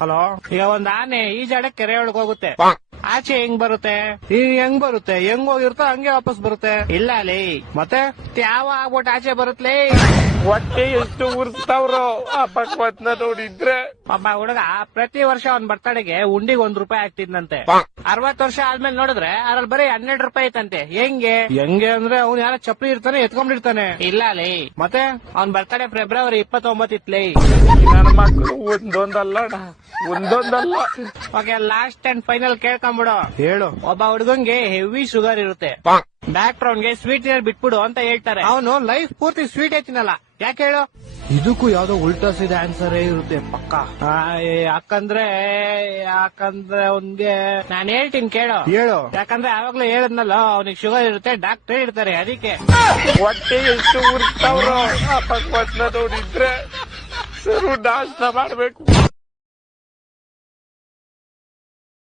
Hello, ಈಗ ಒಂದ್ ಆನೆ ಈಜಾಡ ಕೆರೆ ಒಳಗ್ ಹೋಗುತ್ತೆ, ಆಚೆ ಹೆಂಗ್ ಬರುತ್ತೆ? ಹೆಂಗ್ ಬರುತ್ತೆ? ಹೆಂಗ್ ಹೋಗಿರುತ್ತೋ ಹಂಗೆ ವಾಪಸ್ ಬರುತ್ತೆ. ಇಲ್ಲ ಲೇ, ಮತ್ತೆ ಯಾವ ಆಗ್ಬಿಟ್ಟು ಆಚೆ ಬರುತ್ತಲೇ? ಹೊಟ್ಟೆ ಎಷ್ಟು ಉರ್ಸ್ತಾವ್ರೋ ಆ ಭಗವತ್ನ ನೋಡಿದ್ರೆ. ಪಾಪ ಹುಡುಗ ಪ್ರತಿ ವರ್ಷ ಅವ್ನ್ ಬರ್ತಡೆಗೆ ಉಂಡಿಗೆ ₹1 ಆಗ್ತಿದ್ನಂತೆ. 60 ವರ್ಷ ಆದ್ಮೇಲೆ ನೋಡಿದ್ರೆ ಅದ್ರಲ್ಲಿ ಬರೀ ₹12 ಐತಂತೆ. ಹೆಂಗೆ ಅಂದ್ರೆ ಅವ್ನು ಯಾರ ಚಪ್ಪಲಿ ಇರ್ತಾನೆ ಎತ್ಕೊಂಡಿರ್ತಾನೆ. ಇಲ್ಲ ಲೇ, ಮತ್ತೆ ಅವ್ನ್ ಬರ್ತಡೆ ಫೆಬ್ರವರಿ 29 ಇತ್ಲೇ. ನನ್ನ ಮಕ್ಕಳು ಒಂದೊಂದಲ್ಲ. ಓಕೆ, ಲಾಸ್ಟ್ ಅಂಡ್ ಫೈನಲ್ ಕೇಳ್ಕೊಂಬಿಡು. ಹೇಳು. ಒಬ್ಬ ಹುಡುಗಂಗೆ ಹೆವಿ ಶುಗರ್ ಇರುತ್ತೆ, ಡಾಕ್ಟರ್ ಅವ್ನ್ಗೆ ಸ್ವೀಟ್ ಬಿಟ್ಬಿಡು ಅಂತ ಹೇಳ್ತಾರೆ. ಅವನು ಲೈಫ್ ಪೂರ್ತಿ ಸ್ವೀಟ್ ಐತಿನಲ್ಲ, ಯಾಕೆ ಹೇಳು? ಇದಕ್ಕೂ ಯಾವ್ದೋ ಉಲ್ಟಾ ಸೀದಾ ಆನ್ಸರ್ ಇರುತ್ತೆ ಪಕ್ಕ. ಯಾಕಂದ್ರೆ ಅವ್ನ್ಗೆ ನಾನ್ ಹೇಳ್ತೀನಿ ಕೇಳು. ಯಾಕಂದ್ರೆ ಯಾವಾಗ್ಲೂ ಹೇಳದ್ನಲ್ಲ, ಅವ್ನಿಗೆ ಶುಗರ್ ಇರುತ್ತೆ, ಡಾಕ್ಟರ್ ಇರ್ತಾರೆ, ಅದಕ್ಕೆ. ಹೊಟ್ಟೆ ಎಷ್ಟು ಉರ್ಸ್ತಾವ್ರೋ ಆ ಭಗವತ್ನ ನೋಡಿದ್ರೆ. ಸರು ನಾಶ ಮಾಡ್ಬೇಕು.